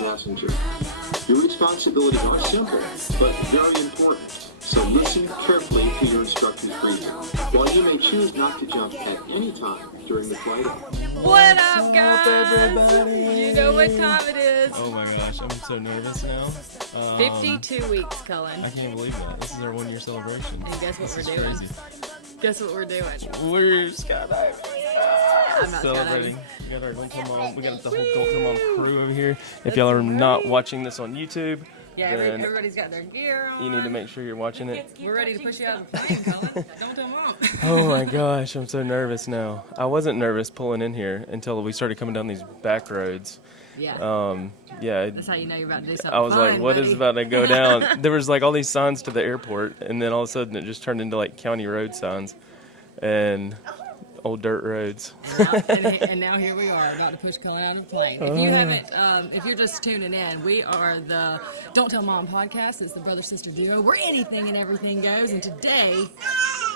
passenger. Your responsibilities are simple, but very important. So listen carefully to your instructor's briefing. While you may choose not to jump at any time during the flight. What up, guys? Everybody? You know what time it is. Oh my gosh, I'm so nervous now. 52 weeks, Cullen. I can't believe that. This is our 1 year celebration. And guess what This we're is doing? Crazy. Guess what we're doing? We're skydiving. I'm not Celebrating. skydiving. We got our Don't Tell Mom. We got the whole Don't Tell Mom crew over here. If y'all are not watching this on YouTube, Yeah, then everybody's got their gear on. you need to make sure you're watching it. We're ready to push you out of the plane, Cullen. Don't tell Mom. Oh my gosh, I'm so nervous now. I wasn't nervous pulling in here until we started coming down these back roads. Yeah. Yeah. That's how you know you're about to do something. I was fun, like, what buddy. is about to go down? There was like all these signs to the airport, and then all of a sudden it just turned into like county road signs and old dirt roads. And now here we are, about to push Cullen out of the plane. If you haven't, if you're just tuning in, we are the Don't Tell Mom podcast. It's the brother-sister duo where anything and everything goes. And today,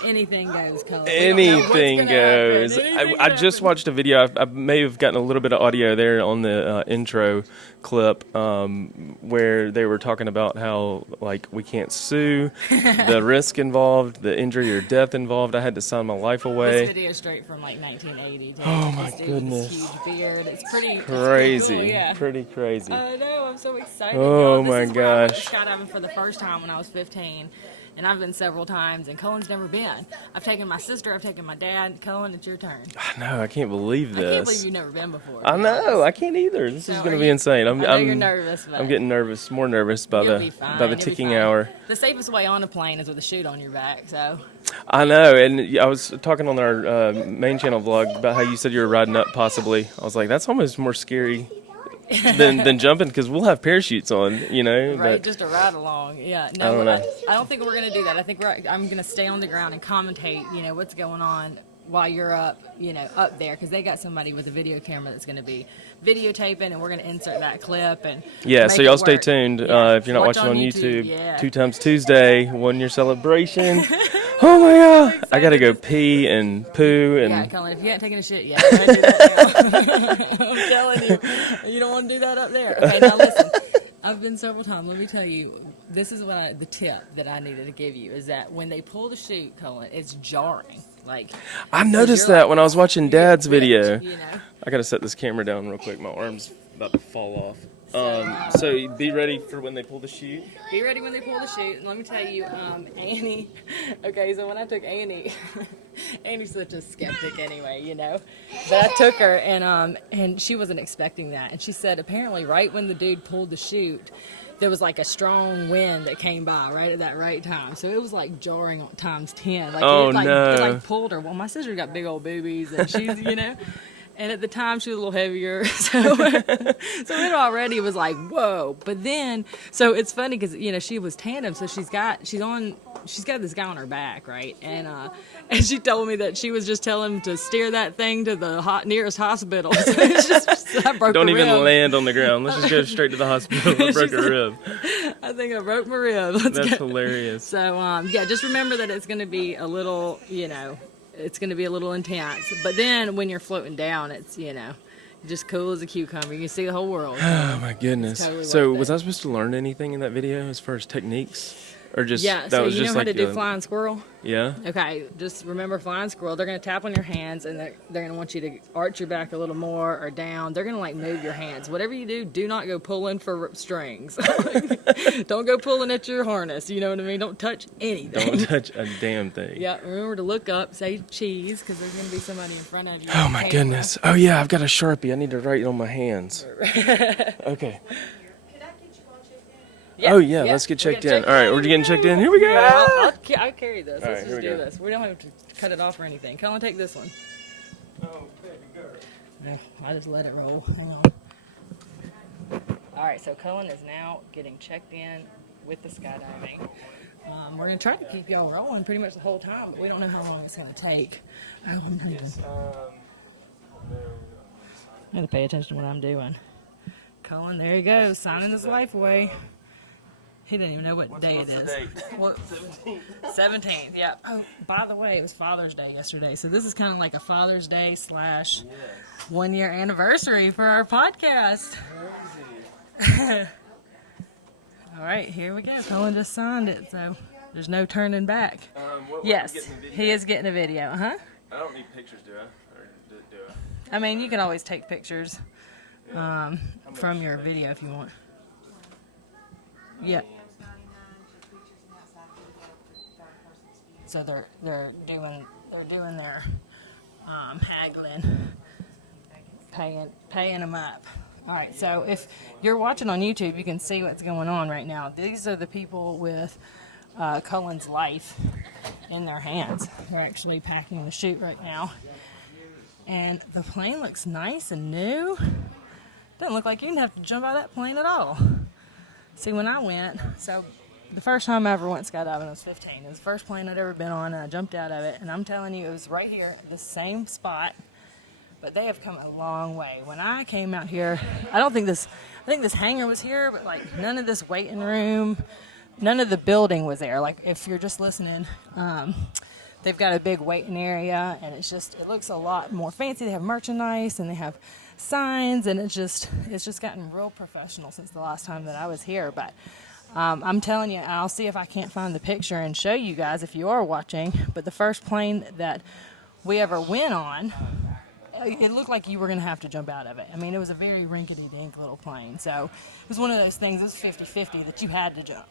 anything goes, Cullen. Anything goes. I just watched a video. I may have gotten a little bit of audio there on the intro clip where they were talking about how like we can't sue, the risk involved, the injury or death involved. I had to sign my life away. This video is straight from like 1980. Dude. Oh my This dude with goodness. this huge beard. It's pretty Crazy. Cool, yeah. Pretty crazy. I know. I'm so excited. Oh, y'all. my This is where I went gosh. skydiving for the first time when I was 15. And I've been several times, and Cullen's never been. I've taken my sister, I've taken my dad. Cullen, it's your turn. I know. I can't believe this. I can't believe you've never been before. I know. I can't either. This is So going to are be you- insane. I know you're nervous, but I'm getting nervous, more nervous by you'll the be fine. by the You'll be ticking fine. hour. The safest way on a plane is with a chute on your back. So I know, and I was talking on our main channel vlog about how you said you were riding up possibly. I was like, that's almost more scary than jumping because we'll have parachutes on, you know. right, But just a ride along. Yeah, I don't know. I don't think we're gonna do that. I think I'm gonna stay on the ground and commentate. You know what's going on while you're up. You know, up there because they got somebody with a video camera that's gonna be videotaping, and we're gonna insert that clip and yeah, make so it y'all stay work. tuned. Yeah. If you're not Watch watching on YouTube, yeah. 2 times Tuesday, 1 year celebration. Oh my god, I gotta go pee and poo and. Yeah, Cullen, if you haven't taken a shit yet, go ahead and do that now. I'm telling you, you don't want to do that up there. Okay, now listen. I've been several times. Let me tell you, this is what the tip that I needed to give you is that when they pull the chute, Cullen, it's jarring. Like I noticed you're that like, when I was watching Dad's video. you know. I gotta set this camera down real quick. My arm's about to fall off. So be ready for when they pull the chute. Be ready when they pull the chute. And let me tell you, Annie. Okay, so when I took Annie, Annie's such a skeptic anyway, you know. But I took her, and she wasn't expecting that. And she said apparently right when the dude pulled the chute, there was like a strong wind that came by right at that right time. So it was like jarring times 10. Like, Oh, it, like, no. It like pulled her. Well, my sister got big old boobies, and she's, you know. And at the time, she was a little heavier, so it already was like, whoa. But then, so it's funny because you know she was tandem, so she's got this guy on her back, right? And she told me that she was just telling him to steer that thing to the nearest hospital. So it's just, I broke Don't a even rib. land on the ground. Let's just go straight to the hospital. I broke a rib. I think I broke my rib. That's hilarious. So yeah, just remember that it's going to be a little, you know. It's going to be a little intense. But then when you're floating down, it's, you know, just cool as a cucumber. You can see the whole world. Oh my goodness. Totally So worth was it. I supposed to learn anything in that video as far as techniques? Or just Yeah, that so was you just know how like to do flying squirrel? Yeah? Okay, just remember flying squirrel. They're going to tap on your hands, and they're going to want you to arch your back a little more or down. They're going to, like, move your hands. Whatever you do, do not go pulling for strings. Don't go pulling at your harness. You know what I mean? Don't touch anything. Don't touch a damn thing. Yeah, remember to look up, say cheese, because there's going to be somebody in front of you. Oh my goodness. Oh yeah, I've got a Sharpie. I need to write it on my hands. Okay. Yeah, Oh yeah, let's get we're checked gonna in. check All right, we're getting checked in. Here we go. Yeah, I'll carry this. All Let's right, just here do we go. this. We don't have to cut it off or anything. Cullen, take this one. Oh, baby girl. No, I just let it roll. Hang on. All right, so Cullen is now getting checked in with the skydiving. We're going to try to keep y'all rolling pretty much the whole time, but we don't know how long it's going to take. I got to pay attention to what I'm doing. Cullen, there he goes, signing his life away. He didn't even know what day it is. What? 17th, yeah. Oh, by the way, it was Father's Day yesterday, so this is kind of like a Father's Day / 1 year anniversary for our podcast. All right, here we go. Cullen just signed it, so there's no turning back. Yes, he is getting a video. I don't need pictures, do I? Or do I? I mean, you can always take pictures from your video if you want. Yeah. So they're doing their haggling, paying them up. All right. So if you're watching on YouTube, you can see what's going on right now. These are the people with Cullen's life in their hands. They're actually packing the chute right now, and the plane looks nice and new. Doesn't look like you didn't have to jump out of that plane at all. See, when I went, so the first time I ever went skydiving, I was 15. It was the first plane I'd ever been on, and I jumped out of it. And I'm telling you, it was right here, the same spot. But they have come a long way. When I came out here, I think this hangar was here, but like none of this waiting room, none of the building was there. Like if you're just listening, they've got a big waiting area, and it looks a lot more fancy. They have merchandise and they have signs, and it's just gotten real professional since the last time that I was here. But I'm telling you, I'll see if I can't find the picture and show you guys if you are watching. But the first plane that we ever went on, it looked like you were going to have to jump out of it. I mean, it was a very rinkety-dink little plane. So it was one of those things, it was 50-50 that you had to jump.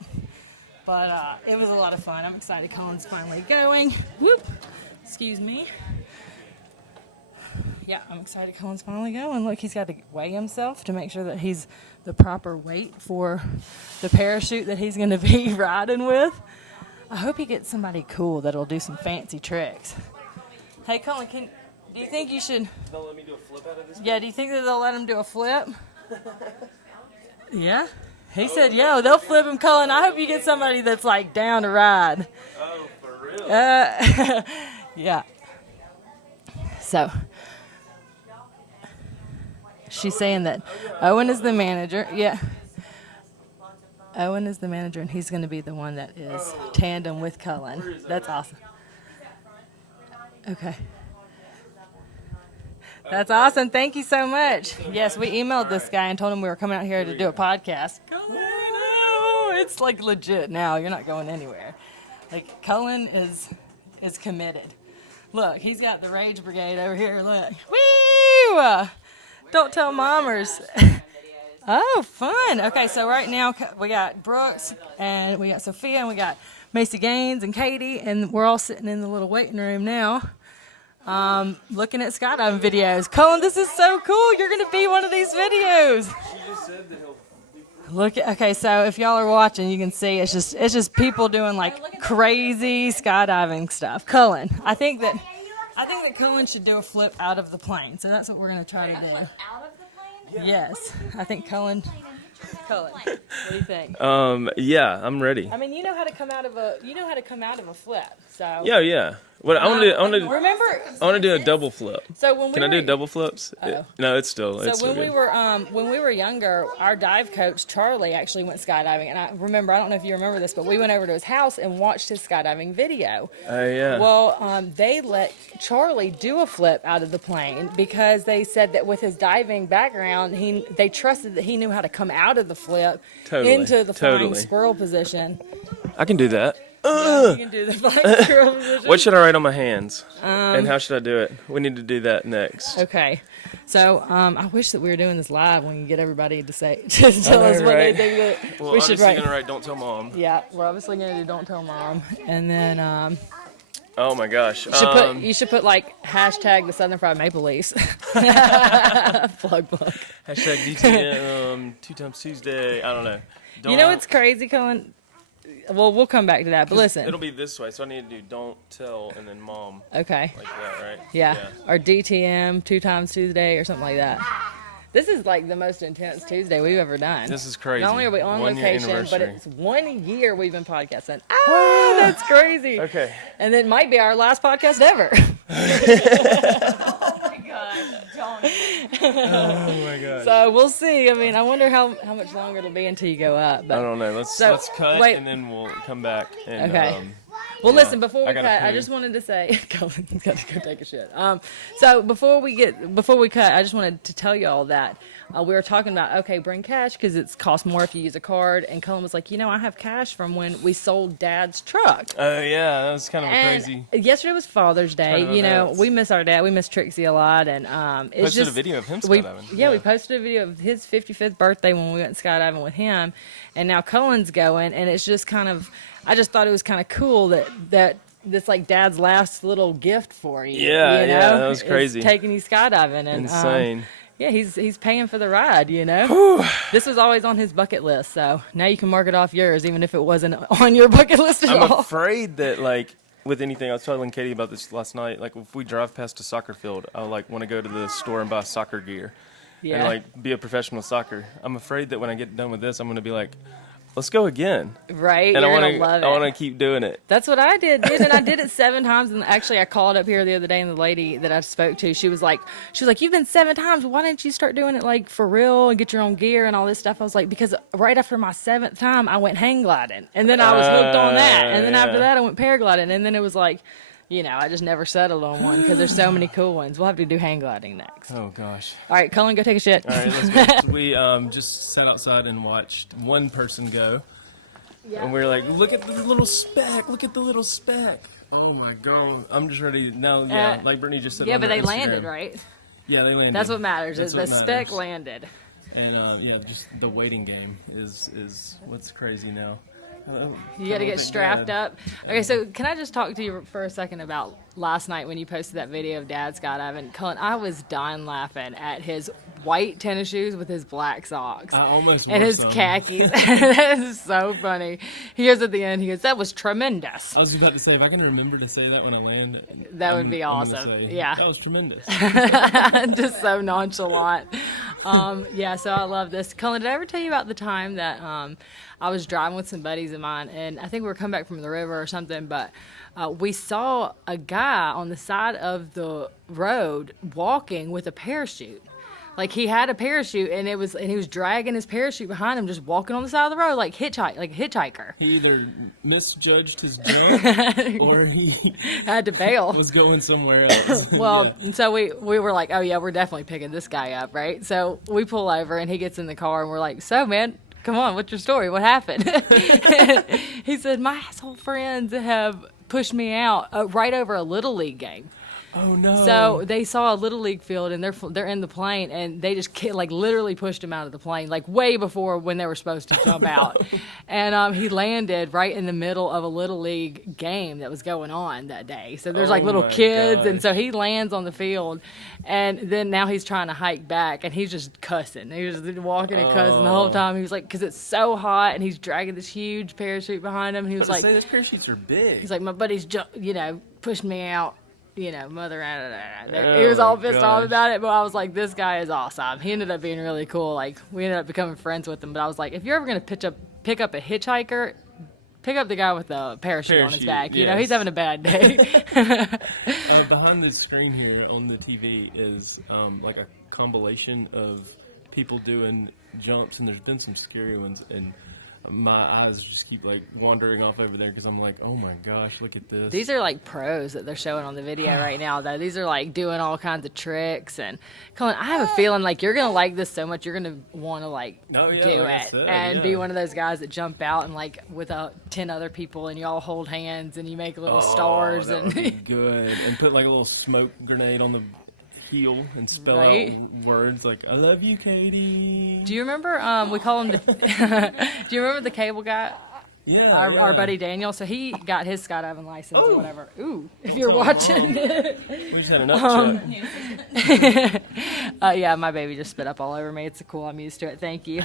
But it was a lot of fun. I'm excited Cullen's finally going. Whoop! Excuse me. Yeah, I'm excited Cullen's finally going. Look, he's got to weigh himself to make sure that he's the proper weight for the parachute that he's going to be riding with. I hope he gets somebody cool that'll do some fancy tricks. Hey, Cullen, do you think you should... They'll let me do a flip out of this? Yeah, do you think that they'll let him do a flip? Yeah? He said, yo, they'll flip him, Cullen. I hope you get somebody that's, like, down to ride. Oh, for real? Yeah. So, she's saying that Owen is the manager. Yeah. Owen is the manager, and he's going to be the one that is tandem with Cullen. That's awesome. Okay. That's awesome. Thank you so much. Yes, we emailed this guy and told him we were coming out here to do a podcast. Cullen, it's like legit now. You're not going anywhere. Like, Cullen is committed. Look, he's got the Rage Brigade over here. Look. Woo! Don't tell mommers. Oh, fun. Okay, so right now we got Brooks and we got Sophia and we got Macy Gaines and Katie, and we're all sitting in the little waiting room now. Looking at skydiving videos. Cullen, this is so cool. You're going to be one of these videos. She just said that he'll... Okay, so if y'all are watching, you can see it's just people doing like crazy skydiving stuff. Cullen, I think that Cullen should do a flip out of the plane. So that's what we're going to try to do. Out of the plane? Yes, I think Cullen, what do you think? Yeah, I'm ready. I mean, you know how to come out of a flip. So Yeah. What I want to do a double flip. So when Can I do double flips? No, it's still So when good. we were younger, our dive coach Charlie actually went skydiving, and I don't know if you remember this, but we went over to his house and watched his skydiving video. Oh yeah. Well, they let Charlie do a flip out of the plane because they said that with his diving background, they trusted that he knew how to come out of the flip into the flying squirrel position. I can do that. You can do the flying squirrel position. What should I write on my hands? And how should I do it? We need to do that next. Okay. So I wish that we were doing this live when you get everybody to tell us what they think that well, we should write. Going to write "Don't Tell Mom." Yeah, we're obviously going to do "Don't Tell Mom," and then oh my gosh, you should put like hashtag the Southern Fried Maple Leafs. plug. Hashtag DTM 2 times Tuesday. I don't know. You know what's crazy, Cullen? Well, we'll come back to that, but listen. It'll be this way, so I need to do "Don't Tell" and then "Mom." Okay. Like that, right? Yeah. Or DTM 2 times Tuesday or something like that. This is like the most intense Tuesday we've ever done. This is crazy. Not only are we on 1 year location, but anniversary. it's 1 year we've been podcasting. Ah, that's crazy. Okay. And it might be our last podcast ever. Oh my God, don't. Oh my gosh. So we'll see. I mean, I wonder how much longer it'll be until you go up. But, I don't know. Let's cut and then we'll come back. And, okay. Well, listen. Before we cut, I just wanted to say, Cullen's got to go take a shit. So before we cut, I just wanted to tell y'all that we were talking about, okay, bring cash because it's cost more if you use a card. And Cullen was like, I have cash from when we sold Dad's truck. Oh yeah, that was kind of And crazy. yesterday was Father's Day. Kind of events. We miss our dad. We miss Trixie a lot, and it's Posted just a video of him we, skydiving. yeah, we posted a video of his 55th birthday when we went skydiving with him, and now Cullen's going, and it's just kind of. I just thought it was kind of cool that this like Dad's last little gift for you. Yeah, you know, yeah, that was crazy. is taking you skydiving, and Insane. yeah, he's paying for the ride. This was always on his bucket list, so now you can mark it off yours, even if it wasn't on your bucket list at I'm all. afraid that like with anything, I was telling Katie about this last night. Like if we drive past a soccer field, I like want to go to the store and buy soccer gear, Yeah. and like be a professional soccer. I'm afraid that when I get done with this, I'm going to be like, let's go again. Right, And you're I gonna love it. I want to keep doing it. That's what I did, dude, and I did it 7 times. And actually, I called up here the other day, and the lady that I spoke to, she was like, "You've been 7 times. Why didn't you start doing it like for real and get your own gear and all this stuff?" I was like, "Because right after my 7th time, I went hang gliding, and then I was hooked on that, and then after that, I went paragliding, and then it was like." I just never settled on one because there's so many cool ones. We'll have to do hang gliding next. Oh gosh. All right, Cullen, go take a shit. All right, let's go. We just sat outside and watched one person go. Yeah. And we were like, look at the little speck. Look at the little speck. Oh my god. I'm just ready now. Yeah, like Brittany just said. Yeah, on but her they Instagram. landed, right? Yeah, they landed. That's what matters. That's Is what the spec matters. landed. And yeah, just the waiting game is what's crazy now. You got to get strapped up. Okay, so can I just talk to you for a second about last night when you posted that video of Dad skydiving? Cullen, I was dying laughing at his white tennis shoes with his black socks. I almost and wore his some. khakis. That is so funny. He goes at the end, he goes, "That was tremendous." I was about to say, if I can remember to say that when I land, That would be I'm gonna awesome. say, Yeah. that was tremendous. Just so nonchalant. Yeah, so I love this. Cullen, did I ever tell you about the time that I was driving with some buddies of mine, and I think we were coming back from the river or something, but we saw a guy on the side of the road walking with a parachute. Like he had a parachute, and he was dragging his parachute behind him, just walking on the side of the road like a hitchhiker. He either misjudged his jump or he Had to bail. was going somewhere else. Well, Yeah. and so we were like, oh yeah, we're definitely picking this guy up, right? So we pull over, and he gets in the car, and we're like, so man, come on, what's your story? What happened? He said, my asshole friends have pushed me out right over a Little League game. Oh no. So they saw a Little League field, and they're in the plane, and they just literally pushed him out of the plane, like way before when they were supposed to jump out. And he landed right in the middle of a Little League game that was going on that day. So there's like Oh little my kids, gosh. and so he lands on the field, and then now he's trying to hike back, and he's just cussing. He was just walking and cussing the whole time. He was like, because it's so hot, and he's dragging this huge parachute behind him. He was like, those parachutes are big. he's like, my buddy's pushed me out. Mother. Oh He was all my pissed off gosh. about it, but I was like, this guy is awesome. He ended up being really cool. Like, we ended up becoming friends with him. But I was like, if you're ever going to pick up a hitchhiker, pick up the guy with the parachute on his Parachute, back. yes. He's having a bad day. Behind the screen here on the TV is like a compilation of people doing jumps, and there's been some scary ones, and my eyes just keep like wandering off over there because I'm like, oh my gosh, look at this. These are like pros that they're showing on the video right now, though. These are like doing all kinds of tricks. And Cullen, I have a feeling like you're going to like this so much, you're going to want to like Oh, yeah, do like I it said, and yeah. be one of those guys that jump out and like with 10 other people, and you all hold hands and you make little stars. That And would be good. And put like a little smoke grenade on the heel and spell Right? out words like "I love you, Katie." Do you remember? We call him the. Do you remember the cable guy? Yeah, Our buddy Daniel. So he got his skydiving license or Ooh. whatever. Ooh, if you're watching. We just had a nut check. Yeah, my baby just spit up all over me. It's cool. I'm used to it. Thank you.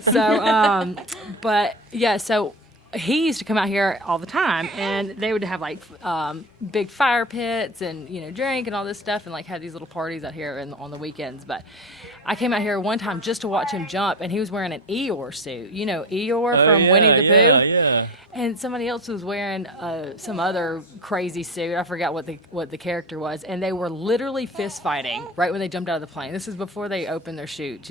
So, but yeah, so he used to come out here all the time, and they would have like big fire pits and drink and all this stuff, and like have these little parties out here on the weekends. But I came out here one time just to watch him jump, and he was wearing an Eeyore suit. You know Eeyore from Winnie the Pooh. Yeah. And somebody else was wearing some other crazy suit. I forgot what the character was. And they were literally fist fighting right when they jumped out of the plane. This is before they opened their chutes,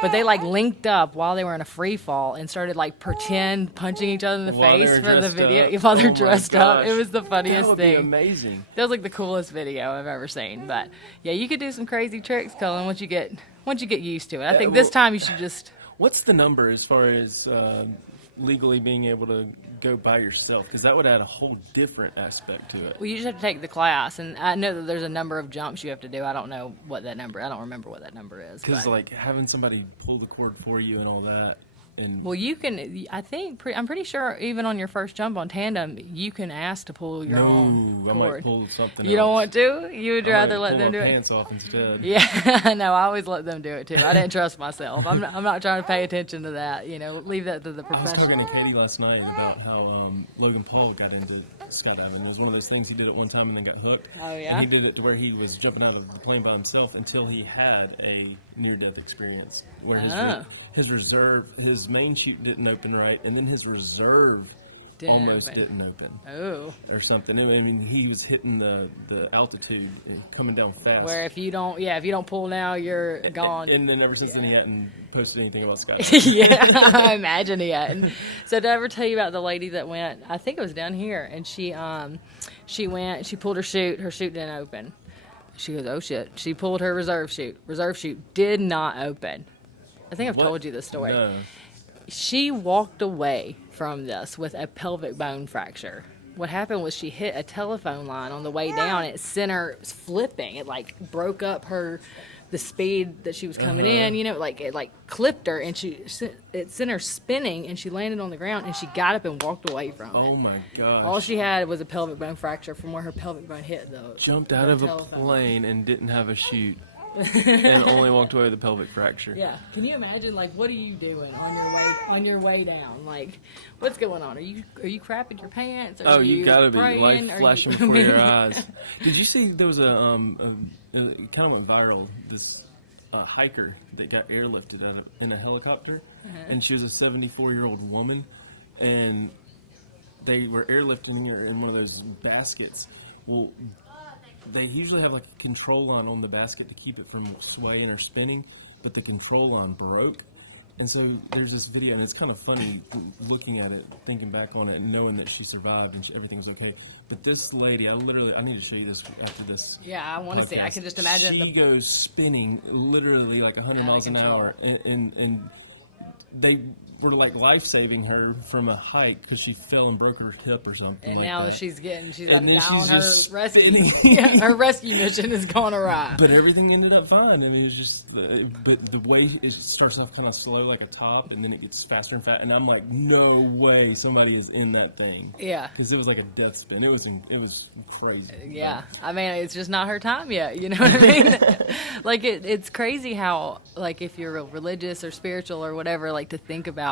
But they like linked up while they were in a free fall and started like pretend punching each other in the While they face were for the dressed video up. while they're Oh my dressed up. gosh. It was the That funniest would be thing. amazing. That was like the coolest video I've ever seen. But yeah, you could do some crazy tricks, Cullen, once you get once you get used to it. I think this time you should just. What's the number as far as legally being able to go by yourself? Because that would add a whole different aspect to it. Well, you just have to take the class, and I know that there's a number of jumps you have to do. I don't know what that number. I don't remember what that number is. Because like having somebody pull the cord for you and all that. And well, you can. I think I'm pretty sure even on your first jump on Tandem, you can ask to pull your own cord. I might pull something. You don't want to? You would rather let them do it. Pants off instead. Yeah, no, I always let them do it too. I didn't trust myself. I'm not trying to pay attention to that. Leave that to the I was professional. talking to Katie last night about how Logan Paul got into skydiving. It was one of those things he did it one time and then got hooked. Oh yeah. And he did it to where he was jumping out of the plane by himself until he had a near-death experience where his main chute didn't open right, and then his reserve almost didn't open. Oh. Or something. I mean, he was hitting the altitude coming down fast. Where if you don't pull now, you're gone. And then ever since then, he hadn't posted anything about skydiving. Yeah, I imagine he hadn't. So did I ever tell you about the lady that went? I think it was down here, and she went. She pulled her chute. Her chute didn't open. She goes, oh shit. She pulled her reserve chute. Reserve chute did not open. I think I've told you this story. No. She walked away from this with a pelvic bone fracture. What happened was she hit a telephone line on the way down. It sent her flipping. It broke up the speed that she was coming in. It clipped her, and it sent her spinning, and she landed on the ground, and she got up and walked away from it. Oh my gosh. All she had was a pelvic bone fracture from where her pelvic bone hit the Jumped out of a plane and didn't have a chute. And only walked away with a pelvic fracture. Yeah. Can you imagine, what are you doing on your way down? What's going on? Are you crapping your pants? Or You gotta be praying? life flashing before your eyes. Did you see there was a it kind of went viral, this hiker that got airlifted in a helicopter, and she was a 74-year-old woman, and they were airlifting her in one of those baskets. Well, they usually have a control on the basket to keep it from swaying or spinning, but the control broke. And so there's this video, and it's kind of funny looking at it, thinking back on it, and knowing that she survived and everything was okay. But this lady, I need to show you this after this. Yeah, I want to see. I can just imagine. She goes spinning literally 100 miles an hour, and they were life-saving her from a height because she fell and broke her hip or something. And now that. she's And about to then down she's her rescue. spinning. Yeah, her rescue mission is going awry. But everything ended up fine. I mean, it was just, but the way it starts off kind of slow like a top, and then it gets faster and faster. And I'm like, no way somebody is in that thing. Yeah. Because it was like a death spin. It was crazy. Yeah. I mean, it's just not her time yet. You know what I mean? It's crazy how, if you're real religious or spiritual or whatever, to think about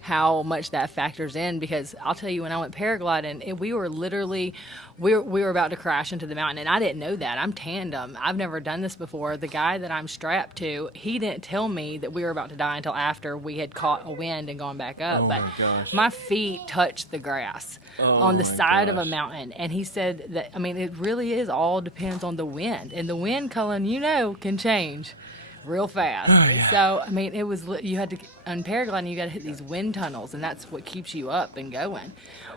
how much that factors in. Because I'll tell you, when I went paragliding, we were literally, we were about to crash into the mountain, and I didn't know that. I'm Tandem. I've never done this before. The guy that I'm strapped to, he didn't tell me that we were about to die until after we had caught a wind and gone back up. Oh but my gosh. my feet touched the grass on the side of a mountain, and he said that, it really is all depends on the wind, and the wind, Cullen, can change real fast. Oh, yeah. So, it was, you had to, on paragliding, you got to hit these wind tunnels, and that's what keeps you up and going.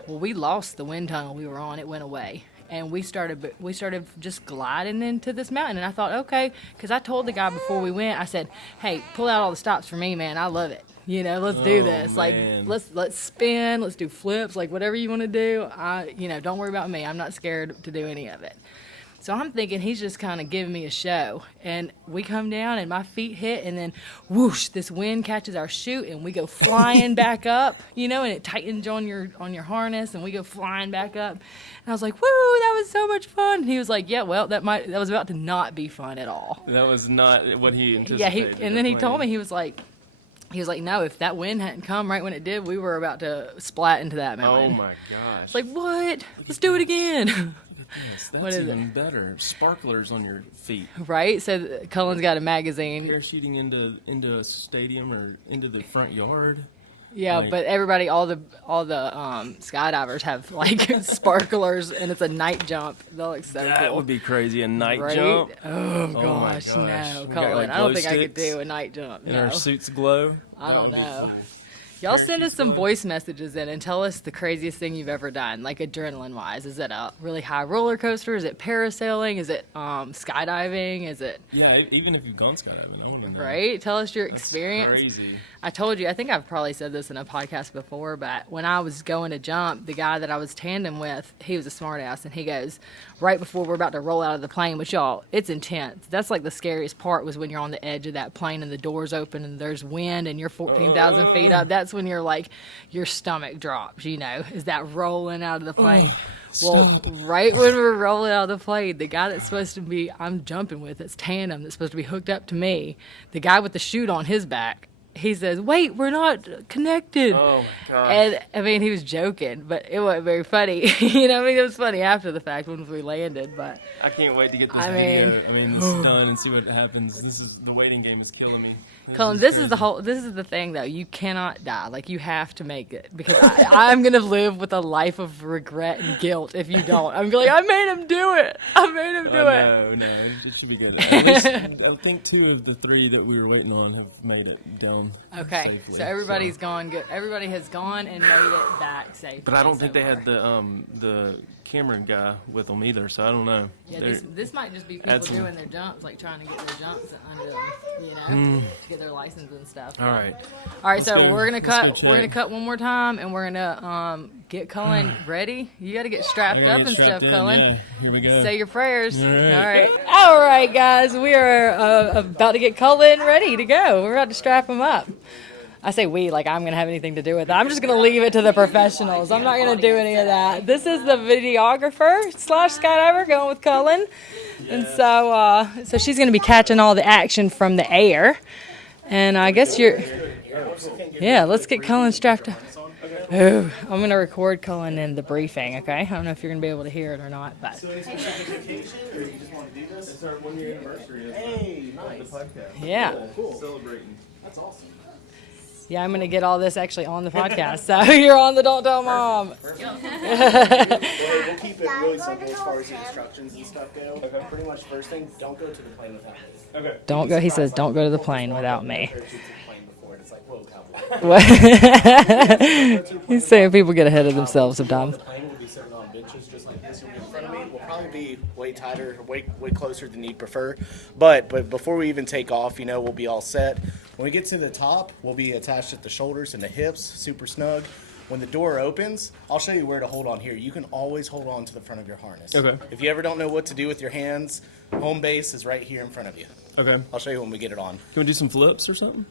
Well, we lost the wind tunnel we were on. It went away. And we started just gliding into this mountain. And I thought, okay, because I told the guy before we went, I said, hey, pull out all the stops for me, man. I love it. Let's do this. Man. Let's spin, let's do flips, whatever you want to do. Don't worry about me. I'm not scared to do any of it. So I'm thinking he's just kind of giving me a show. And we come down, and my feet hit, and then whoosh, this wind catches our chute, and we go flying back up, and it tightens on your harness, and we go flying back up. And I was like, woo, that was so much fun. And he was like, yeah, well, that was about to not be fun at all. That was not what he anticipated. Yeah, and then he told me, he was like, no, if that wind hadn't come right when it did, we were about to splat into that mountain. Oh my gosh. It's like, what? Let's do it again. Yes, that's What is even better. Sparklers on your feet. Right? So Cullen's got a magazine. Parachuting into a stadium or into the front yard. Yeah, but everybody, all the skydivers have sparklers, and it's a night jump. That looks so cool. That would be crazy. A night Right? jump. Oh my gosh, gosh. no, We got, Cullen. I glow don't think I could sticks do a night jump. And No, our suits glow. I don't know. Y'all send us some voice messages in and tell us the craziest thing you've ever done, like adrenaline-wise. Is it a really high roller coaster? Is it parasailing? Is it skydiving? Is it... Yeah, even if you've gone skydiving. I don't know. Right? Tell us your That's experience. crazy. I told you, I think I've probably said this in a podcast before, but when I was going to jump, the guy that I was tandem with, he was a smart ass, and he goes, right before we're about to roll out of the plane, which y'all, it's intense. That's like the scariest part was when you're on the edge of that plane and the doors open and there's wind and you're 14,000 feet up. That's when you're like, your stomach drops, you know, is that rolling out of the plane. Well, right when we're rolling out of the plane, the guy that's supposed to be, I'm jumping with, it's tandem, that's supposed to be hooked up to me, the guy with the chute on his back, he says, wait, we're not connected. Oh, my gosh. And, I mean, he was joking, but it wasn't very funny. You know, I mean, it was funny after the fact when we landed, but... I can't wait to get this video. this is done and see what happens. The waiting game is killing me. Cullen, this is the thing, though. You cannot die. Like, you have to make it. Because I'm going to live with a life of regret and guilt if you don't. I'm going to be like, I made him do it. I made him do it. No, it should be good. At least, I think 2 of the 3 that we were waiting on have made it down. Okay, safely, so everybody's gone good. Everybody has gone and made it back safely. But I don't so think they far. had the camera guy with them either, so I don't know. Yeah, this might just be people doing their jumps, like trying to get their jumps under them, you know, to get their license and stuff. All right. All right, Let's so go- we're gonna let's cut. go check. We're gonna cut one more time, and we're gonna get Cullen ready. You got to get strapped up and stuff, Cullen. Yeah, here we go. Say your prayers. All right. All right. All right, guys. We are about to get Cullen ready to go. We're about to strap him up. I say we, like I'm going to have anything to do with it. I'm just going to leave it to the professionals. I'm not going to do any of that. This is the videographer / skydiver going with Cullen. And so she's going to be catching all the action from the air. And I guess yeah, let's get Cullen strapped up. Oh, I'm going to record Cullen in the briefing, okay? I don't know if you're going to be able to hear it or not, but... So it's your vacation, or you just want to do this? It's our 1-year anniversary Hey, nice. of the podcast. Yeah. Cool. Celebrating. That's awesome. Yeah, I'm going to get all this actually on the podcast. So you're on the Don't Tell Mom. We'll keep it really simple as far as the instructions and stuff go. Okay. Pretty much first thing, don't go to the plane without me. Okay. Don't go, he says, don't go to the plane without me. Parachute to the plane before, and it's like, whoa, cowboy. What? He's saying people get ahead of themselves sometimes. The plane will be sitting on benches just like this. You'll be in front of me. We'll probably be way tighter, way closer than you'd prefer. But before we even take off, you know, we'll be all set. When we get to the top, we'll be attached at the shoulders and the hips, super snug. When the door opens, I'll show you where to hold on here. You can always hold on to the front of your harness. Okay. If you ever don't know what to do with your hands, home base is right here in front of you. Okay. I'll show you when we get it on. Can we do some flips or something?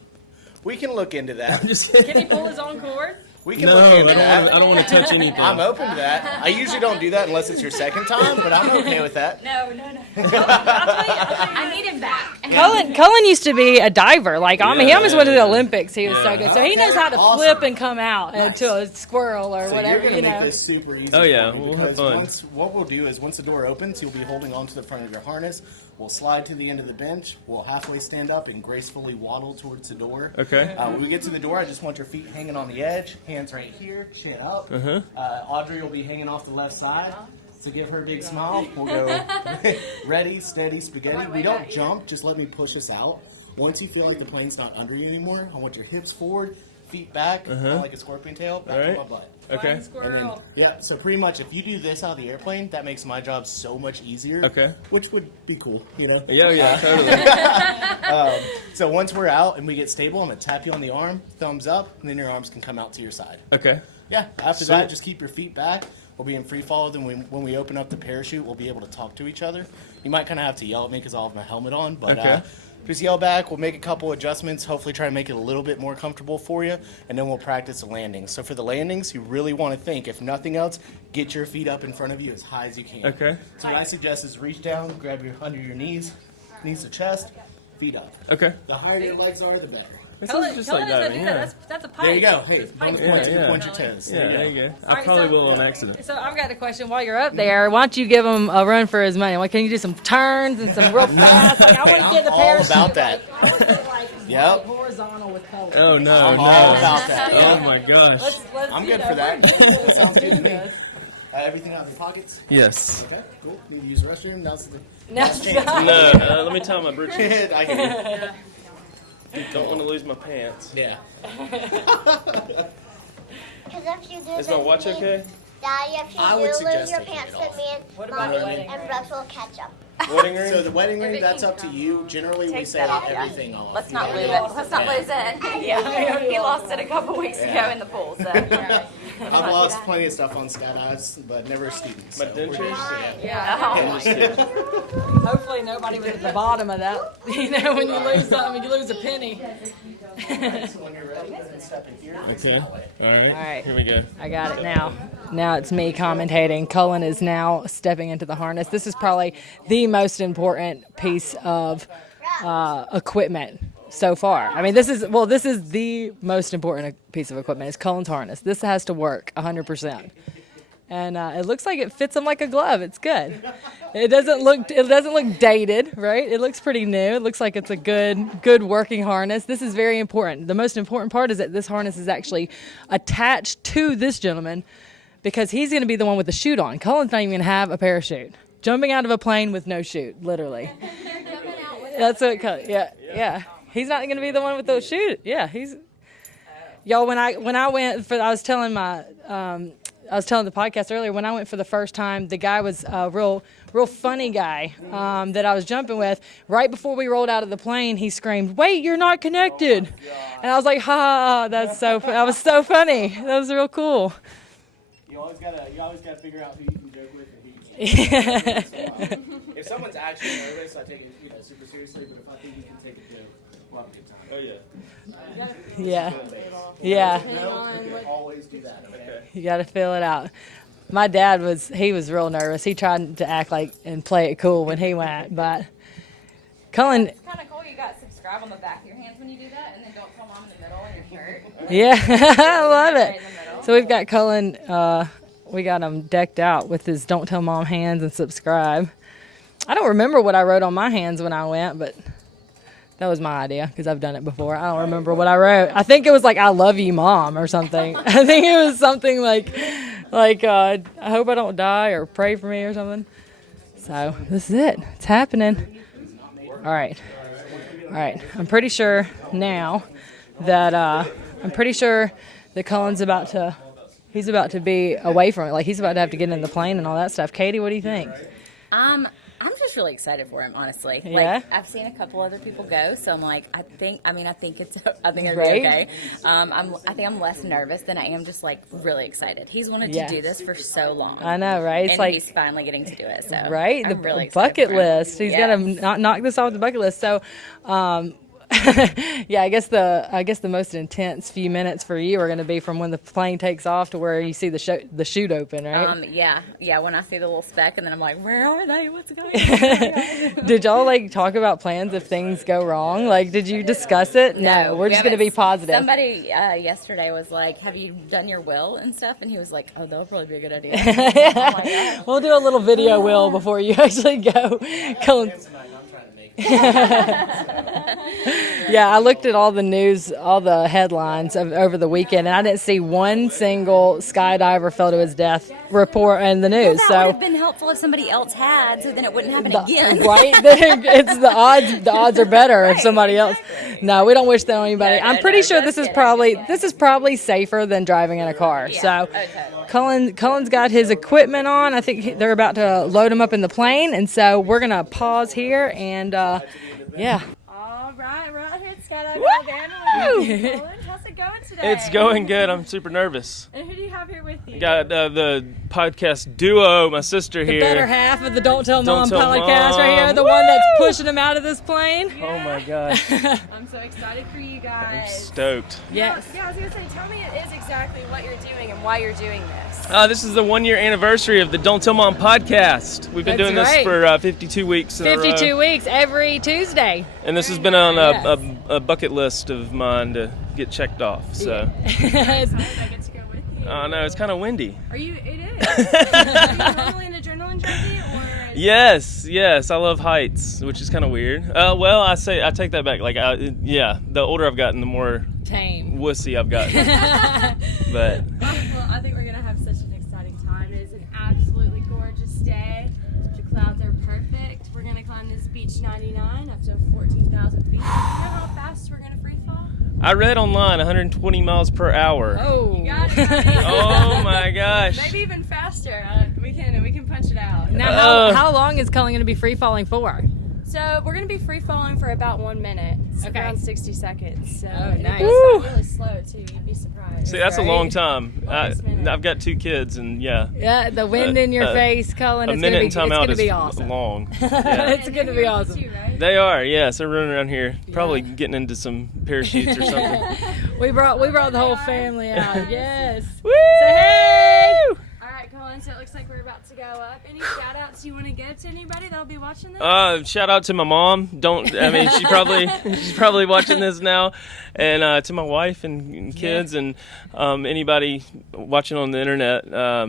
We can look into that. Can he pull his own cord? We can No, look I into that. don't want to touch anything. I'm open to that. I usually don't do that unless it's your second time, but I'm okay with that. No. I'll tell you, I need him back. Cullen used to be a diver. Like, I mean, he almost went to the Olympics. He was so Yeah. good. So he knows how to Awesome. flip and come out into a squirrel or So whatever, you're you gonna make know. this super easy. Oh, yeah, for you we'll have because fun. What we'll do is once the door opens, you'll be holding on to the front of your harness. We'll slide to the end of the bench. We'll halfway stand up and gracefully waddle towards the door. Okay. When we get to the door, I just want your feet hanging on the edge, hands right here, chin up. Uh-huh. Audrey will be hanging off the left side. So give her a big smile. We'll go ready, steady, spaghetti. We don't jump. Just let me push us out. Once you feel like the plane's not under you anymore, I want your hips forward, feet back, kind of like a scorpion tail, back to my butt. Okay. And then, Squirrel. yeah, so pretty much if you do this out of the airplane, that makes my job so much easier. Okay. Which would be cool, you know? Yeah, totally. So once we're out and we get stable, I'm going to tap you on the arm, thumbs up, and then your arms can come out to your side. Okay. Yeah, after So- that, just keep your feet back. We'll be in free fall. Then when we open up the parachute, we'll be able to talk to each other. You might kind of have to yell at me because I'll have my helmet on, but Okay. just yell back. We'll make a couple adjustments, hopefully try to make it a little bit more comfortable for you, and then we'll practice the landings. So for the landings, you really want to think, if nothing else, get your feet up in front of you as high as you can. Okay. So what I suggest is reach down, grab your under your knees to chest, feet up. Okay. The higher your legs are, the better. This Cullen is just Cullen like knows how to diving, do that. yeah. That's a pipe. There you go. Hey, It's pipe don't yeah. point your toes. Yeah, there you go. I right, probably so- will on accident. So I've got a question. While you're up there, why don't you give him a run for his money? Why can't you do some turns and some real fast? Like I want to get the all parachute. about that. Like, I want to get like Yep. horizontal with Cullen. Oh, no, I'm no. all about that. Oh, my gosh. Let's I'm you good know, for that. we're doing this. Sounds We're good to doing me. this. Everything out of your pockets? Yes. Okay, cool. Need to use the restroom? Now's the Now, No, let me tie my britches. I hear you. Don't want to lose my pants. Yeah. Because if you do Is my watch okay? Daddy, if you I would do suggest lose your taking pants it with off. me and What about Mommy the wedding and Brooks will catch up. Wedding ring? So the wedding ring, that's up to you. Generally, we Take say that off, yeah. everything off. Let's You not know? lose it. Let's not lose it. Yeah, he lost it a couple weeks ago in the pool. So I've lost plenty of stuff on skydives, but never students. My so we're dentures? good. Yeah. Oh, Hopefully nobody was at the bottom of that. You know, when you lose something, you lose a penny. So when you're ready, go ahead and step in here. Okay. All right. All right. Here we go. I got it now. Now it's me commentating. Cullen is now stepping into the harness. This is probably the most important piece of equipment so far. I mean, this is the most important piece of equipment. It's Cullen's harness. This has to work 100%. And it looks like it fits him like a glove. It's good. It doesn't look dated, right? It looks pretty new. It looks like it's a good working harness. This is very important. The most important part is that this harness is actually attached to this gentleman because he's going to be the one with the chute on. Cullen's not even going to have a parachute. Jumping out of a plane with no chute, literally. That's what yeah. He's not going to be the one with the chute. Yeah, y'all. When I went for, I was telling the podcast earlier, when I went for the first time, the guy was a real funny guy that I was jumping with. Right before we rolled out of the plane, he screamed, "Wait, you're not connected!" And I was like, "Ha, that's so that was so funny. That was real cool." You always gotta figure out who you can joke with and who you can't. If someone's actually nervous, I take it super seriously. But if I think you can take a joke, we'll have a good time. Oh, yeah. Yeah. No, you can always do that. Okay. You got to feel it out. My dad was real nervous. He tried to act like and play it cool when he went, but Cullen. it's kind of cool. You got subscribe on the back of your hands when you do that, and then don't tell mom in the middle of your shirt. Yeah, I love Right it. in the middle. So we've got Cullen, we got him decked out with his "Don't Tell Mom" hands and subscribe. I don't remember what I wrote on my hands when I went, but that was my idea because I've done it before. I don't remember what I wrote. I think it was like "I love you, Mom" or something. I think it was something like I hope I don't die or pray for me or something. So this is it. It's happening. All right. I'm pretty sure now that Cullen's about to be away from it. Like he's about to have to get in the plane and all that stuff. Katie, what do you think? I'm just really excited for him, honestly. Yeah? Like I've seen a couple other people go, so I'm like, I think it'll be Right? okay. I think I'm less nervous than I am just like really excited. He's wanted Yeah. to do this for so long. I know, right? It's and like he's finally getting to do it. So right, I'm the really excited bucket for him. list. He's got Yes. to knock this off the bucket list. So, yeah, I guess the most intense few minutes for you are going to be from when the plane takes off to where you see the chute open, right? Yeah. When I see the little speck, and then I'm like, where are they? What's going on? Did y'all like talk about plans if things go wrong? Like, did you discuss it? No, we're we just going to haven't- be positive. Somebody yesterday was like, have you done your will and stuff? And he was like, oh, that'll probably be a good idea. I'm like, "Oh." We'll do a little video will before you actually go. Cullen- Tonight, I'm trying to make it. Yeah, I looked at all the news, all the headlines over the weekend, and I didn't see one single skydiver fell to his death report in the news. That would have been helpful if somebody else had, so then it wouldn't happen again. Right? It's the odds. The odds are better if somebody else. No, we don't wish that on anybody. I'm pretty sure this is probably safer than driving in a car. So, Cullen's got his equipment on. I think they're about to load him up in the plane, and so we're gonna pause here and yeah. All right, we're out here at Skydiving Alabama. Cullen, how's it going today? It's going good. I'm super nervous. And who do you have here with you? Got the podcast duo, my sister The here. better half of the Don't Tell Mom Tell podcast right here, Mom. the one that's pushing him out of this plane. Oh my gosh. I'm so excited for you I'm guys. stoked. Yes. Yeah, I was going to say, tell me it is exactly what you're doing and why you're doing this. This is the 1 year anniversary of the Don't Tell Mom podcast. We've been That's doing this right. for 52 weeks. In a row. 52 weeks every Tuesday. And this has been on Yes. a bucket list of mine to get checked off. So, Excited I get to go with you. oh no, it's kind of windy. Are you? It is. Are you normally an adrenaline junkie or? Yes, I love heights, which is kind of weird. Well, I take that back. Like, the older I've gotten, the more Tame. wussy I've gotten. But Well, I think we're gonna have such an exciting time. It is an absolutely gorgeous day. The clouds are perfect. We're gonna climb this beach 99 up to 14,000 feet. Do you know how fast we're gonna free fall? I read online 120 miles per hour. Oh. You got it. Buddy. Oh my gosh. Maybe even faster. We can punch it out. Now, how long is Cullen going to be free falling for? So we're gonna be free falling for about 1 minute. So Okay. around 60 seconds. So Oh, it nice. goes really slow too. You'd be surprised. See, that's a Right. long time. Longest minute. I've got 2 kids, and yeah, Yeah, the wind in your face, Cullen. a It's minute going in to timeout is be awesome. long. Yeah. It's going to be awesome. Too, right? They are, yes. They're running around here, probably getting into some parachutes or something. We brought the whole family out. Yes. Woo! Say hey. All right, Cullen. So it looks like we're about to go up. Any shout outs you want to give to anybody that'll be watching this? Shout out to my mom. She's probably watching this now, and to my wife and kids, and anybody watching on the internet.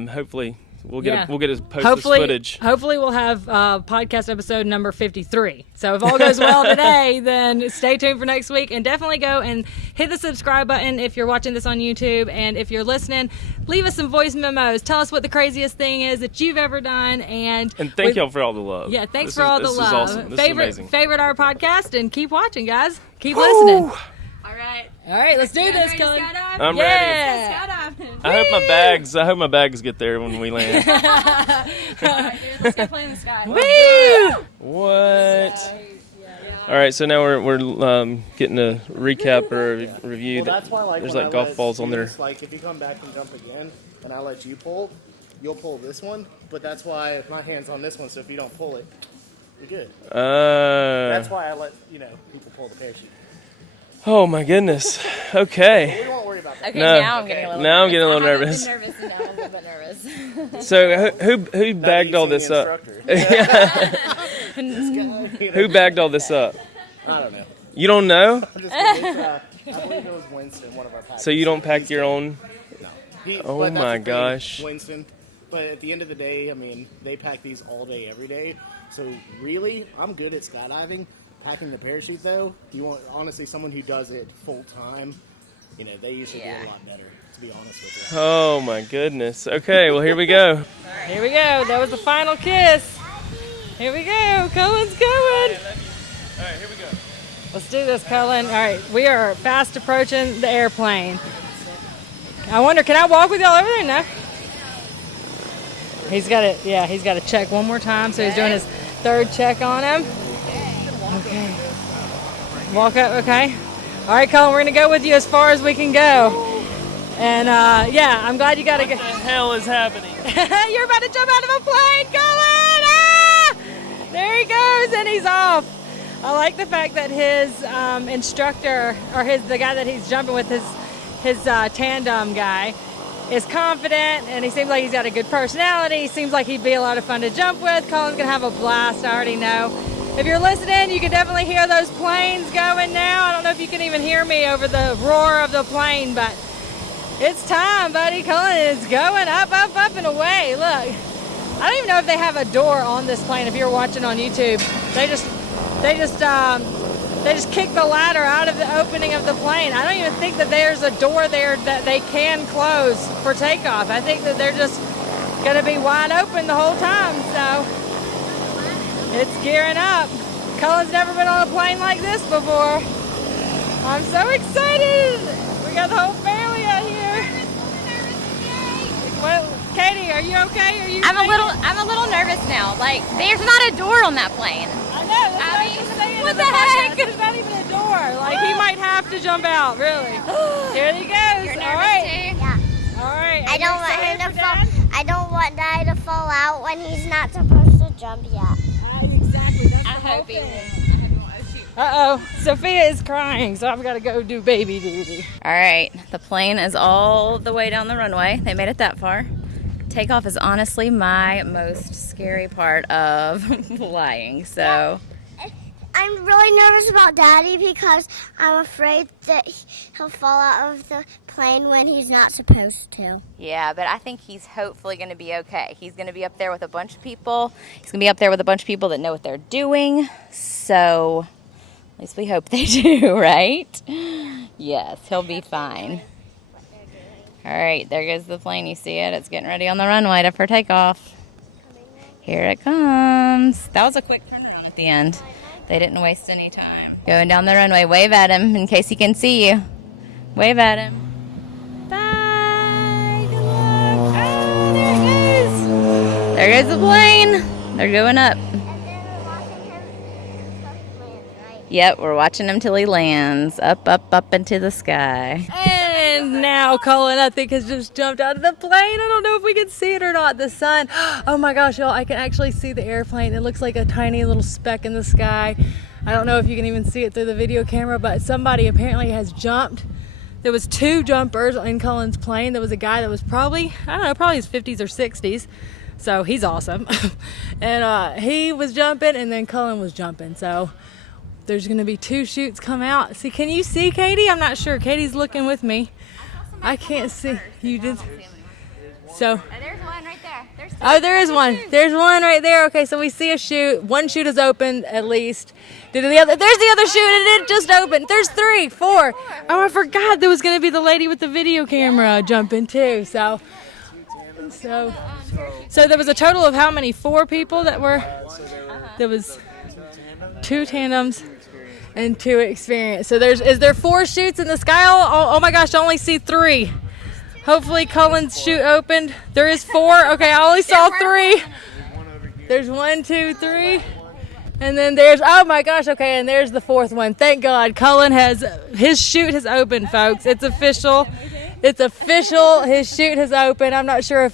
Hopefully, we'll get to post this footage. Hopefully we'll have podcast episode number 53. So if all goes well today, then stay tuned for next week, and definitely go and hit the subscribe button if you're watching this on YouTube, and if you're listening, leave us some voice memos. Tell us what the craziest thing is that you've ever done, and Thank y'all for all the love. Yeah, thanks This for all the this love. Is awesome. This is amazing. Favorite our podcast, and keep watching, guys. Keep listening. All right. All right, let's do You guys this, ready to Cullen. skydive? I'm ready. Yeah. Skydiving. I hope my bags get there when we land. All right, dude, let's go play in the sky. Woo! What? All right, so now we're getting a recap or a review. Well, that's why, like, There's when like I golf let balls on there. students, Like, if you come back and jump again, and I let you pull, you'll pull this one. But that's why my hand's on this one. So if you don't pull it, you're good. That's why I let people pull the parachute. Oh my goodness. Okay. We won't worry about that. Okay, No. now I'm getting a little Now I'm nervous. getting a little I haven't nervous. been nervous, and now I'm a little bit nervous. So who bagged all this up? Who bagged all this up? I don't know. You don't know? I'm just kidding. I believe it was Winston, one of our packers. So you don't pack your own? No. Oh But that's my the thing, gosh. Winston. But at the end of the day, I mean, they pack these all day, every day. So really, I'm good at skydiving. Packing the parachute, though, you want honestly someone who does it full time. They usually do a lot better. To be honest with you. Oh my goodness. Okay, well here we go. Here we go. That was the final kiss. Here we go. Cullen's going. All right, here we go. Let's do this, Cullen. All right, we are fast approaching the airplane. I wonder, can I walk with y'all over there? No. He's got it. Yeah, he's got to check one more time. So he's doing his third check on him. Okay. Walk up. Okay. All right, Cullen, we're gonna go with you as far as we can go. And yeah, I'm glad you got to go. What the hell is happening? You're about to jump out of a plane, Cullen! Ah! There he goes, and he's off. I like the fact that his instructor, or the guy that he's jumping with, his tandem guy, is confident, and he seems like he's got a good personality. He seems like he'd be a lot of fun to jump with. Cullen's gonna have a blast, I already know. If you're listening, you can definitely hear those planes going now. I don't know if you can even hear me over the roar of the plane, but it's time, buddy. Cullen is going up, up, up, and away. Look, I don't even know if they have a door on this plane. If you're watching on YouTube, they just kick the ladder out of the opening of the plane. I don't even think that there's a door there that they can close for takeoff. I think that they're just going to be wide open the whole time. So it's gearing up. Cullen's never been on a plane like this before. I'm so excited. We got the whole family out here. Well, Katie, are you okay? I'm a little nervous now. Like, there's not a door on that plane. I know. That's what I was saying. what the heck? There's not even a door. Like, he might have to jump out. Really. Here he goes. You're nervous All right. too? Yeah. All right. I Are you don't want excited him for to fall. Dad? I don't want Dad to fall out when he's not supposed to jump yet. Exactly. That's I the whole hope he thing. Uh-oh. Sophia is crying, so I've got to go do baby duty. All right, the plane is all the way down the runway. They made it that far. Takeoff is honestly my most scary part of flying. So I'm really nervous about Daddy because I'm afraid that he'll fall out of the plane when he's not supposed to. yeah, but I think he's hopefully going to be okay. He's going to be up there with a bunch of people. He's going to be up there with a bunch of people that know what they're doing. So at least we hope they do, right? Yes, he'll be fine. All right, there goes the plane. You see it? It's getting ready on the runway for takeoff. Here it comes. That was a quick turnaround at the end. They didn't waste any time. Going down the runway. Wave at him in case he can see you. Wave at him. Bye. Good luck. Oh, there it goes. There goes the plane. They're going up. Yep, we're watching him till he lands. Up, up, up into the sky. And now Cullen, I think, has just jumped out of the plane. I don't know if we can see it or not. The sun. Oh my gosh, y'all, I can actually see the airplane. It looks like a tiny little speck in the sky. I don't know if you can even see it through the video camera, but somebody apparently has jumped. There was 2 jumpers in Cullen's plane. There was a guy that was probably, I don't know, probably his 50s or 60s. So he's awesome. And he was jumping, and then Cullen was jumping. So there's going to be 2 chutes come out. See, can you see Katie? I'm not sure. Katie's looking with me. I can't see. You did. So. There's one right there. Oh, there is one. There's one right there. Okay, so we see a chute. 1 chute is open at least. There's the other chute, and it just opened. There's 3, 4. Oh, I forgot there was going to be the lady with the video camera jumping too. So there was a total of how many? 4 people that were. There was 2 tandems and 2 experience. So is there 4 chutes in the sky? Oh my gosh, I only see 3. Hopefully Cullen's chute opened. There is 4. Okay, I only saw 3. There's 1, 2, 3. And then there's, oh my gosh, okay, and there's the 4th one. Thank God. Cullen his chute has opened, folks. It's official. It's official. His chute has opened. I'm not sure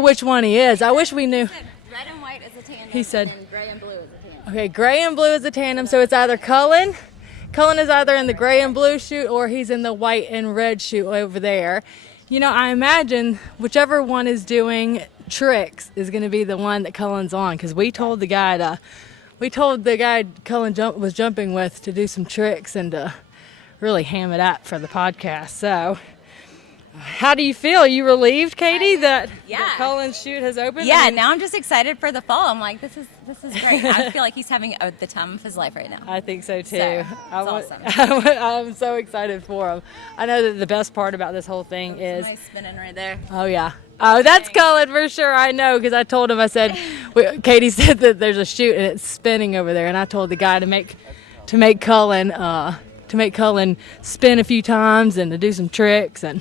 which one he is. I wish we knew. Red and white is a tandem. He said. And gray and blue is a tandem. Okay, gray and blue is a tandem, so it's either Cullen. Cullen is either in the gray and blue chute, or he's in the white and red chute over there. You know, I imagine whichever one is doing tricks is going to be the one that Cullen's on, because we told the guy Cullen was jumping with to do some tricks and to really ham it up for the podcast. So, how do you feel? Are you relieved, Katie, that Cullen's chute has opened? Yeah, now I'm just excited for the fall. I'm like, this is great. I feel like he's having the time of his life right now. I think so too. So, awesome. I'm so excited for him. I know that the best part about this whole thing is nice spinning right there. Oh yeah. Oh, that's Cullen for sure. I know, because I told him. I said, Katie said that there's a chute and it's spinning over there, and I told the guy to make Cullen spin a few times and to do some tricks, and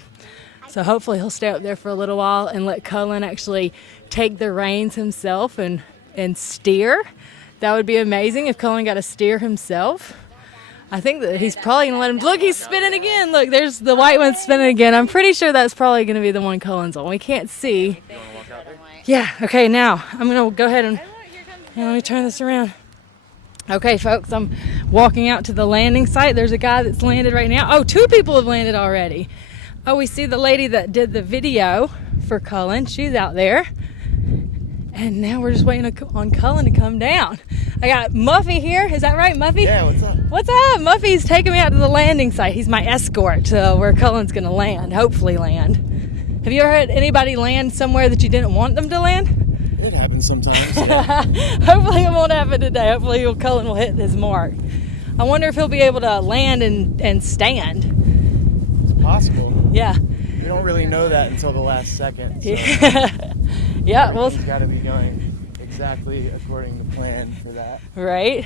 so hopefully he'll stay up there for a little while and let Cullen actually take the reins himself and steer. That would be amazing if Cullen got to steer himself. I think that he's probably going to let him. Look, he's spinning again. Look, there's the white one spinning again. I'm pretty sure that's probably going to be the one Cullen's on. We can't see. Yeah, okay, now I'm going to go ahead and let me turn this around. Okay, folks, I'm walking out to the landing site. There's a guy that's landed right now. Oh, 2 people have landed already. Oh, we see the lady that did the video for Cullen. She's out there. And now we're just waiting on Cullen to come down. I got Muffy here. Is that right, Muffy? Yeah, what's up? What's up? Muffy's taking me out to the landing site. He's my escort to where Cullen's going to land, hopefully land. Have you ever had anybody land somewhere that you didn't want them to land? It happens sometimes. Yeah. Hopefully it won't happen today. Hopefully Cullen will hit his mark. I wonder if he'll be able to land and stand. It's possible. Yeah. You don't really know that until the last second. So yeah, well, he's got to be going exactly according to plan for that. Right.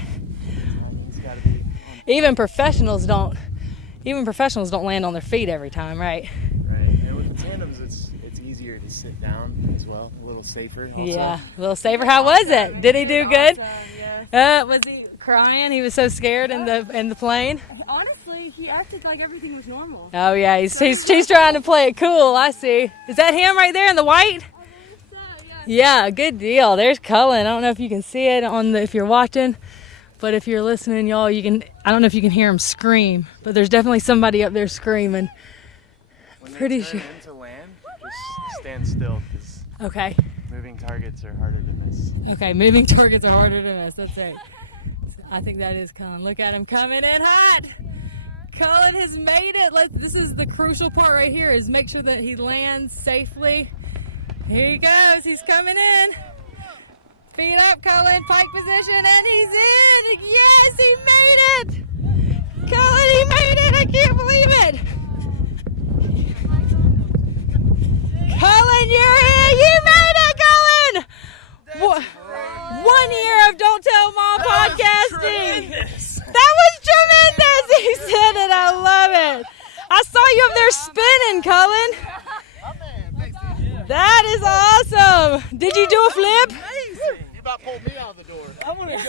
He's got to be Even professionals don't land on their feet every time, right? Right. And with the tandems, it's easier to sit down as well, a little safer. Also. Yeah, a little safer. How was it? Did he do good? Yes. Was he crying? He was so scared in the plane. Honestly, he acted like everything was normal. Oh yeah, he's trying to play it cool. I see. Is that him right there in the white? Yeah, good deal. There's Cullen. I don't know if you can see it if you're watching, but if you're listening, y'all, you can. I don't know if you can hear him scream, but there's definitely somebody up there screaming. Pretty sure. When they turn into land, just stand still, because Okay. moving targets are harder to miss. Okay, moving targets are harder to miss. That's right. I think that is Cullen. Look at him coming in hot. Cullen has made it. This is the crucial part right here, is make sure that he lands safely. Here he goes. He's coming in. Feet up, Cullen. Pike position, and he's in. Yes, he made it. Cullen, he made it. I can't believe it. Cullen, you're here. You made it, Cullen. What? doing, Cullen? That is awesome. Did you do a flip? You about pulled me out of the door. I want to go.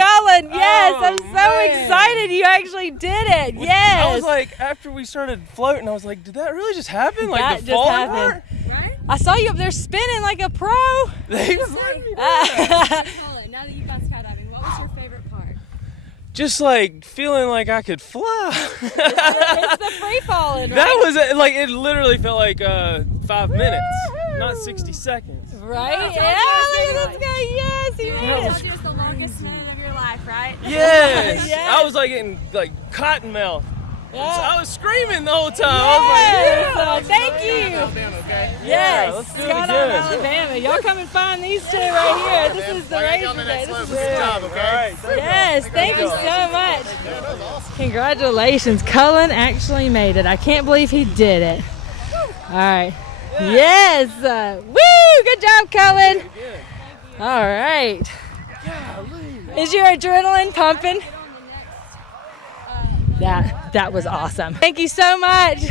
Cullen, yes, I'm so excited you actually did it. Yes. I was like, after we started floating, I was like, did that really just happen? Like That the just falling happened. part? Right? I saw you up there spinning like a pro. They just let me Cullen, now that you've gone skydiving, what was your favorite part? just like feeling like I could fly. It's the free falling, right? That was like it. Literally felt like 5 minutes, not 60 seconds. Right? Yeah, look at this guy. Yes, he made it. That was the longest minute of your life, right? Yes. Yes. I was like getting like cotton mouth. Yeah. I was screaming the whole time. I was like, Yes. yeah. Thank you. Yes. let's do it Skydive again. Alabama. Y'all come and find these two right here. This is the racer day. This is Good job, okay? All right. Yes, thank you so much. Congratulations. Cullen actually made it. I can't believe he did it. All right. Yes. Woo! Good job, Cullen. All right. Is your adrenaline pumping? That was awesome. Thank you so much.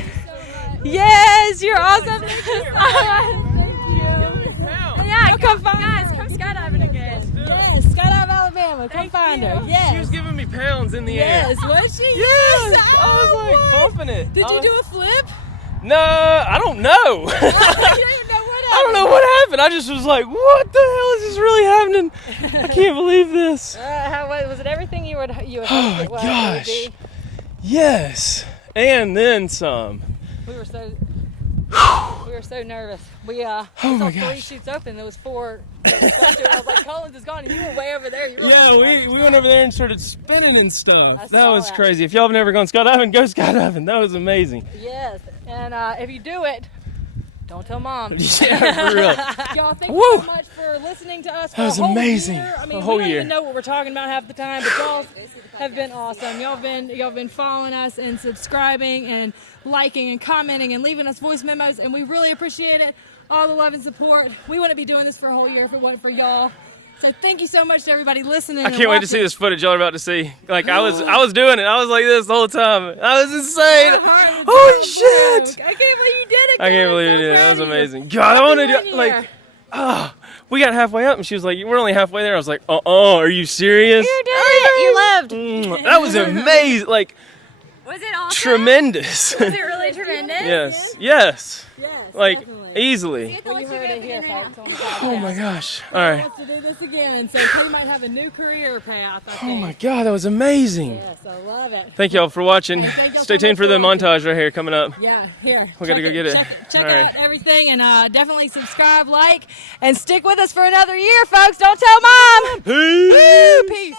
Yes, you're awesome. Thank you. Yeah, come find Guys, come skydiving again. Yes, Skydive Alabama. Come find her. Yes. She was giving me pounds in the air. Yes, was she? Yes. Yes. I was like bumping it. Did I you was- do a flip? No, I don't know. I didn't know what I don't know what happened. I just was like, what the hell is this really happening? I can't believe this. How was it? Everything you would Oh hoped my it was? gosh. Yes. And then some. We were so nervous. We Oh saw my 3 gosh. chutes open. There was 4 that was going to it. I was like, Collins is gone, and you were way over there. You were Yeah, we went over there and started spinning and stuff. I That saw was that. crazy. If y'all have never gone skydiving, go skydiving. That was amazing. Yes, and if you do it, don't tell Mom. Yeah, for real. Y'all, thank Woo! you so much for listening to us for That was a whole amazing. year. I mean, A whole we don't year. even know what we're talking about half the time, but y'all have been awesome. Y'all been following us and subscribing and liking and commenting and leaving us voice memos, and we really appreciate it. All the love and support. We wouldn't be doing this for a whole year if it wasn't for y'all. So thank you so much to everybody listening. I can't wait to see this footage y'all are about to see. Like I was doing it. I was like this the whole time. I was insane. Holy shit! I can't believe you did it. I can't believe you did it. That was amazing. God, I want to do like. We got halfway up and she was like, "We're only halfway there." I was like, are you serious?" You did it. You lived. That was amazing. Like Was it awesome? tremendous. Was it really tremendous? Yes. Yes, Like definitely. easily. Well, you heard it here, folks. On the Oh my gosh. All right. wants to do this again, so he might have a new career path. I Oh think. my God, that was amazing. Yes, I love it. Thank y'all for watching. Thank y'all Stay so tuned much for the for watching. montage right here coming up. Yeah, here. We gotta go get it. Check All right. out everything, and definitely subscribe, like, and stick with us for another year, folks. Don't tell Mom. Peace. Woo, peace.